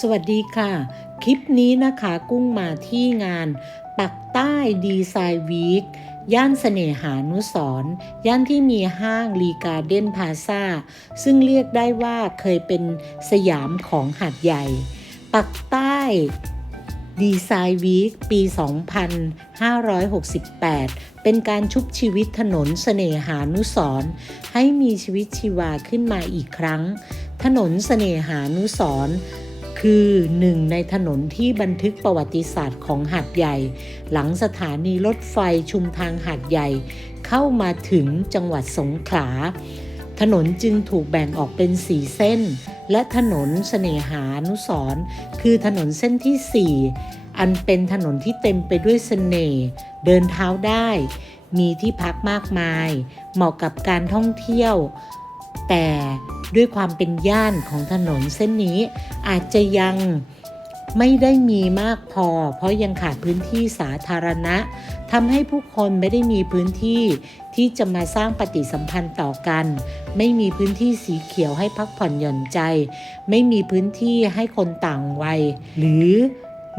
สวัสดีค่ะ คลิปนี้นะคะกุ้งมาที่งาน ปักใต้ดีไซน์วีคย่านเสน่หานุสรย่านที่มีห้างรีการ์เด้นพาซาซึ่งเรียกได้ว่าเคยเป็นสยามของหัดใหญ่ ปักใต้ดีไซน์วีคปี 2568 เป็นการชุบชีวิตถนนเสน่หานุสรให้มีชีวิตชีวาขึ้นมาอีกครั้ง ถนนเสน่หานุสร คือหนึ่งในถนนที่บันทึกประวัติศาสตร์ของหาดใหญ่ หลังสถานีรถไฟชุมทางหาดใหญ่ เข้ามาถึงจังหวัดสงขลา ถนนจึงถูกแบ่งออกเป็นสีเส้น และถนนเสน่หานุสรคือถนนเส้นที่ 4 อันเป็นถนนที่เต็มไปด้วยเสน่ห์เดินเท้าได้ มีที่พักมากมาย เหมาะกับการท่องเที่ยว แต่ด้วยความเป็นย่านของถนนเส้นนี้อาจจะยังไม่ได้มีมากพอ เพราะยังขาดพื้นที่สาธารณะทำให้ผู้คนไม่ได้มีพื้นที่ที่จะมาสร้างปฏิสัมพันธ์ต่อกัน ไม่มีพื้นที่สีเขียวให้พักผ่อนหย่อนใจ ไม่มีพื้นที่ให้คนต่างวัย หรือ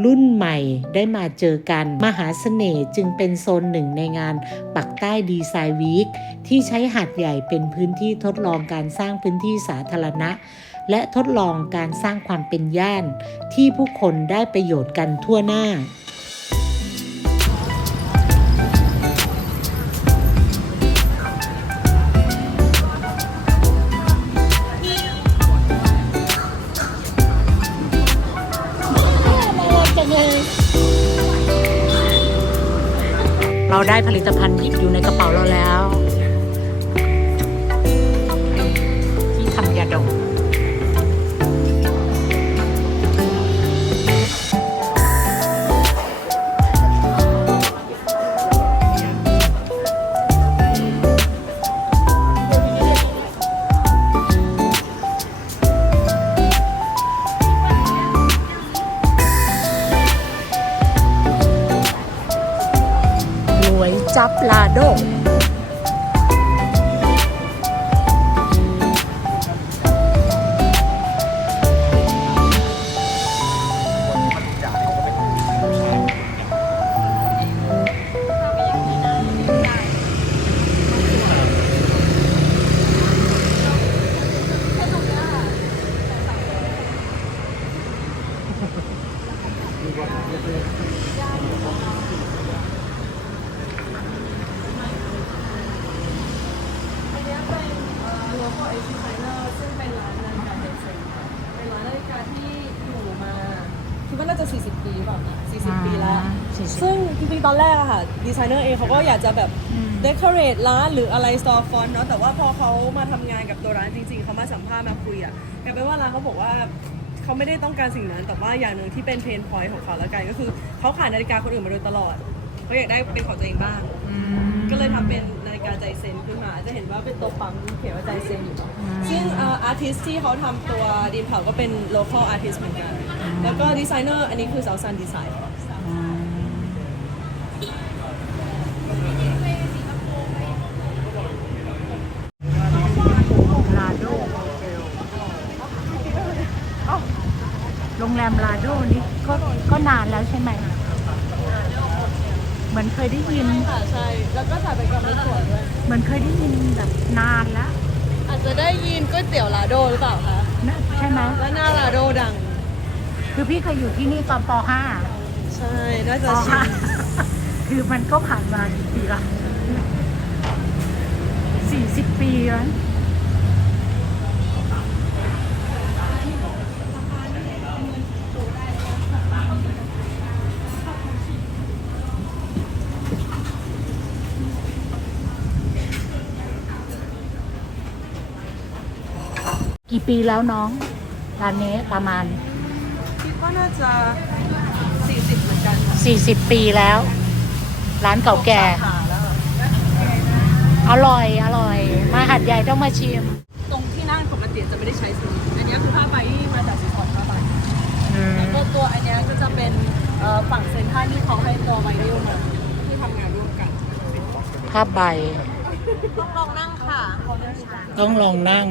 รุ่นใหม่ได้มาเจอกัน มหาเสน่ห์จึงเป็นโซนหนึ่งในงานปักใต้ดีไซน์วีคที่ใช้หาดใหญ่เป็นพื้นที่ทดลองการสร้างพื้นที่สาธารณะ และทดลองการสร้างความเป็นย่าน ที่ผู้คนได้ประโยชน์กันทั่วหน้า เราได้ผลิตภัณฑ์อยู่ในกระเป๋าเราแล้ว ซึ่งจริงๆตอนแรกอะค่ะดีไซเนอร์เองเขาก็อยากจะแบบเดคอเรทร้านหรืออะไรสตอร์ฟอนเนาะแต่ว่าพอเขามาทำงานกับตัวร้านจริง ๆเขามาสัมภาษณ์มาคุยอะกลายเป็นว่าร้านเขาบอกว่าเขาไม่ได้ต้องการสิ่งนั้น แต่ว่าอย่างหนึ่งที่เป็นเพนพอยต์ของเขาแล้วกันก็คือเขาขายนาฬิกาคนอื่นมาโดยตลอดเขาอยากได้เป็นของตัวเองบ้างก็เลยทำเป็นนาฬิกาใจเซนขึ้นมา จะเห็นว่าเป็นตัวปั๊มเขียนว่าใจเซนอยู่ซึ่งอาร์ติสที่เขาทำตัวดีมเผาก็เป็น local artist เหมือนกัน แล้วก็ดีไซเนอร์อันนี้คือสาวซันดีไซน์ ลาโด โรงแรมลาโดนี่ก็ก็นานแล้วใช่ไหมเหมือนเคยได้ยินค่ะใช่ แล้วก็ถ่ายไปกับรถสวนด้วย เหมือนเคยได้ยินแบบนานแล้ว อาจจะได้ยินก๋วยเตี๋ยวลาโดหรือเปล่าคะนะใช่ไหมแล้วหน้าลาโดดัง คือพี่เคยอยู่ที่นี่ตอนป .5 ใช่ น่าจะปชิน .5 คือมันก็ผ่านมากี่ปีละสี่สิบปีแล้ว กี่ปีแล้วน้องร้านนี้ประมาณ คิดว่าน่าจะ 40 เหมือนกันค่ะ40 ปีแล้ว ร้านเก่าแก่สขาแล้วอะอร่อยอร่อย มาหัดใหญ่ต้องมาชิม ตรงที่นั่งปกติจะไม่ได้ใช้สีอันนี้คือผ้าใบที่มาจากสีขอดผ้าใบแล้วก็ตัวอันเนี้ยก็จะเป็นเอ่อฝั่งเซนทรัลที่เขาให้ตัวไวนิลมาที่ทำงานร่วมกันผ้าใบ ต้องลองนั่งค่ะ ต้องลองนั่ง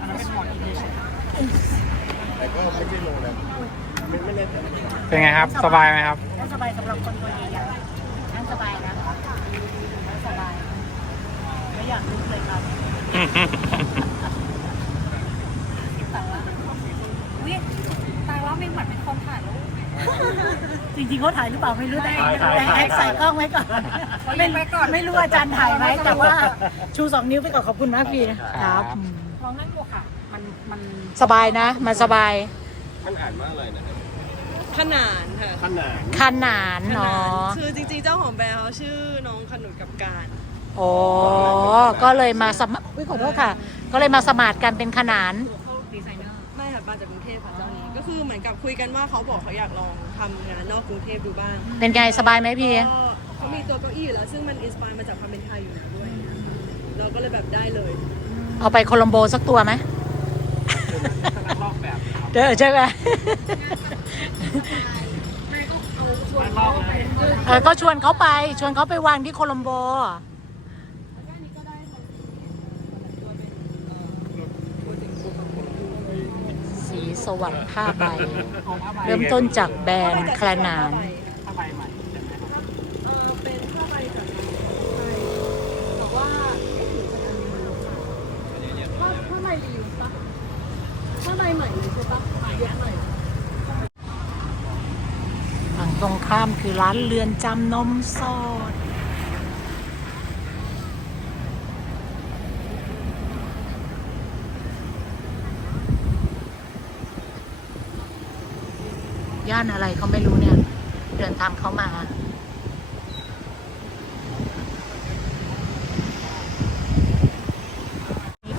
อันนั้นเป็นหมอนอินเดีย แต่ก็ไม่ใช่โรงแรมไม่ไม่แน่ใจเป็นไงครับ สบายไหมครับ นั่งสบายสำหรับคนตัวใหญ่ๆนั่งสบายนะนั่งสบาย ไม่อยากลุกเลยครับแต่ว่าวิตายว่าไม่เหมือนเป็นคนถ่ายรูปจริงๆเขาถ่ายหรือเปล่าไม่รู้แต่ถ่ายถ่ายแต่ถ่ายแอคใส่กล้องไว้ก่อนไม่ไม่รู้อาจารย์ถ่ายไหมแต่ว่าชูสองนิ้วไปก่อนขอบคุณมากพี่นะครับลองนั่งดูค่ะ มันมันสบายนะ มันสบายมันอ่านว่าอะไรนะครับขนานค่ะขนานขนานเนาะคือจริงๆเจ้าของแบรนด์เขาชื่อน้องขนุนกับการโอ้ก็เลยมาสมัครอุ๊ยขอโทษค่ะ ก็เลยมาสมัครกันเป็นขนาน เขาดีไซเนอร์ ไม่ค่ะมาจากกรุงเทพค่ะเจ้านี้ ก็คือเหมือนกับคุยกันว่าเขาบอกเขาอยากลองทำงานนอกกรุงเทพดูบ้างเป็นไงสบายไหมพี่ ก็เขามีตัวเก้าอี้อยู่แล้วซึ่งมันอินสปายมาจากความเป็นไทยอยู่แล้วด้วยเราก็เลยแบบได้เลย เอาไปโคลัมโบสักตัวไหม ลอกแบบเด้อใช่ไหมลอกเลยเออก็ชวนเขาไป ชวนเขาไปวางที่โคลัมโบ สีสวัสดิ์ผ้าใบ เริ่มต้นจากแบรนด์คลานานถ้าใบใหม่ใช่ไหมครับเออเป็นผ้าใบจากไทยแต่ว่าไม่ถึงขนาดนั้นผ้าผ้าใบรีวิวปะ ผ้าใบใหม่ใช่ปะเย็บใหม่ฝั่งตรงข้ามคือร้านเรือนจำนมสดย่านอะไรเขาไม่รู้เนี่ย เดินตามเขามา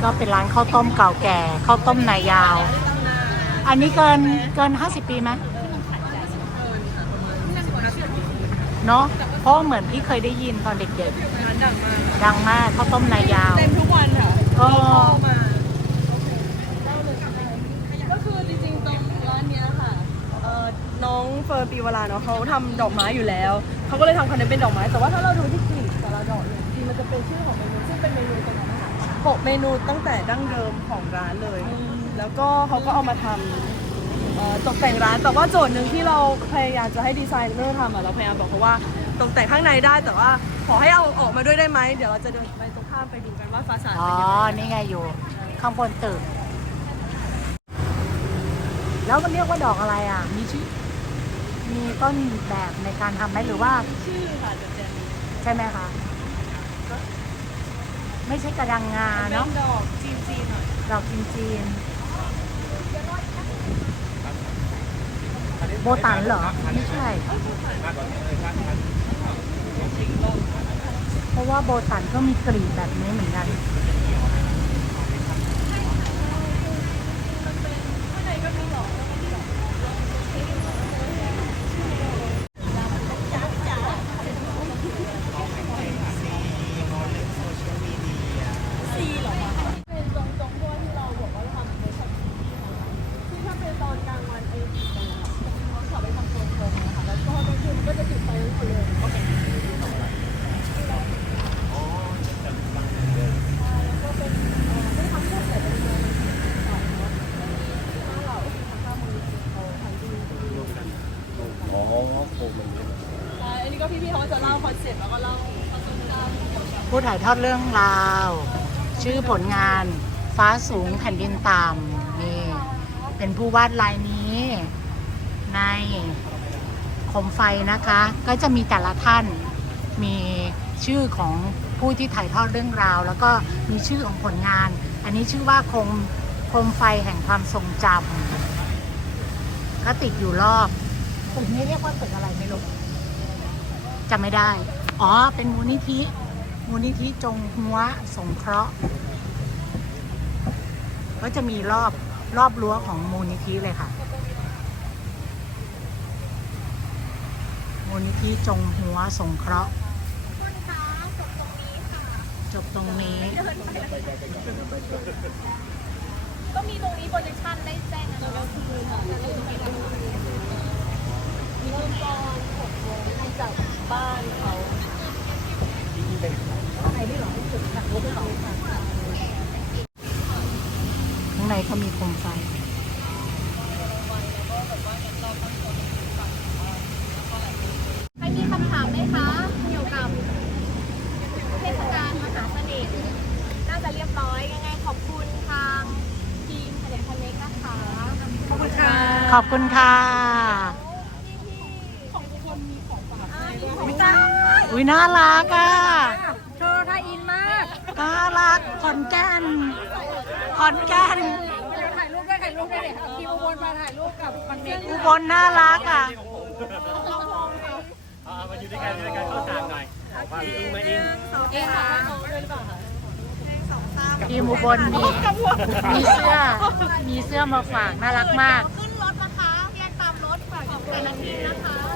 ก็เป็นร้านข้าวต้มเก่าแก่ข้าวต้มนายยาว อันนี้เกินเกิน 50 ปีไหมเนาะเพราะเหมือนพี่เคยได้ยินตอนเด็กร้านดังมากๆ ดังมากข้าวต้มนายยาว เต็มทุกวันค่ะก็เข้ามาก็คือจริงๆตรงร้านเนี้ยค่ะเอ่อน้องเฟิร์นปีเวลาเนาะเขาทำดอกไม้อยู่แล้วเขาก็เลยทำคอนเทนต์เป็นดอกไม้ แต่ว่าถ้าเราดูที่กลีบแต่ละดอกเนี่ยจริงๆมันจะเป็นชื่อของเมนู นั้นนะคะหกเมนูตั้งแต่ดั้งเดิมของร้านเลย แล้วก็เขาก็เอามาทำเอ่อตกแต่งร้าน แต่ว่าโจทย์หนึ่งที่เราพยายามจะให้ดีไซเนอร์ทำอะเราพยายามบอกเขาว่าตกแต่งข้างในได้ แต่ว่าขอให้เอาออกมาด้วยได้ไหม เดี๋ยวเราจะเดินไปตรงข้ามไปดูกันว่าฟาสาดอ๋อ เป็นยังไงนี่ไงอยู่ ข้างบนตึก แล้วมันเรียกว่าดอกอะไรอะ มีชื่อมีต้นแบบในการทำไหมหรือว่า ชื่อค่ะจะเป็นใช่ไหมคะ ไม่ใช่กระดังงาเป็เนาะนดอกจีนจีนๆหน่อยดอกจีนจีนโบตันเหรอ ไม่ใช่ เพราะว่าโบตันก็มีกลีบแบบนี้เหมือนกันเป็นตรงตรงพวกที่เราบอกว่าเราทำในช็อปที่ถ้าเป็นตอนกลางวันเองเขาขับไปทำโซนโซนนะคะแล้วก็กลางคืนก็จะจุดไฟทั้งหมดเลยโอเคถ้าเราถ้ามือเขาทำที่นี่ อ๋อโคมมันนี้ใช่อันนี้ก็พี่ๆเขาจะเล่าคอนเซ็ปต์แล้วก็เล่าผู้ถ่ายทอดเรื่องราว ชื่อผลงานฟ้าสูงแผ่นดินต่ำนี่เป็นผู้วาดลายนี้ในโคมไฟนะคะ ก็จะมีแต่ละท่านมีชื่อของผู้ที่ถ่ายทอดเรื่องราว แล้วก็มีชื่อของผลงาน อันนี้ชื่อว่าโคมโคมไฟแห่งความทรงจำก็ติดอยู่รอบ ตึกนี้เรียกว่าตึกอะไรไม่รู้จำไม่ได้ อ๋อ เป็นมูลนิธิ มูลนิธิจงหัวสงเคราะห์ ก็จะมีรอบรอบรั้วของมูลนิธิเลยค่ะ มูลนิธิจงหัวสงเคราะห์จบตรงนี้ ก็มีตรงนี้โปรเจคชั่นได้แจ้งนะแล้วก็คือค่ะแล้วก็จะมีการมีเริ่มตอนหกโมงจากบ้านเขาข้างในเขามีโคมไฟใใครมีคำถามไหมคะเกี่ยวกับเทศกาลมหาเสน่ห์น่าจะเรียบร้อยยังไงขอบคุณทางทีมเฉลยคอนเน็กนะคะ ขอบคุณค่ะ ขอบคุณค่ะ อุ้ยน่ารักอะเธอไทยอินมากน่ารักขอนแก่นขอนแก่นถ่ายรูปด้วยถ่ายรูปด้วยเนี่ยทีมอุบลมาถ่ายรูปกับมันเมฆอุบลน่ารักอะมาอยู่ด้วยกันด้วยกันเข้าทางหน่อยมาอิงมาอิงเองค่ะทีมอุบลมีมีเสื้อ มีเสื้อมาฝากน่ารักมาก ขึ้นรถนะคะเรียนตามรถฝากถึงแต่ละทีมนะคะ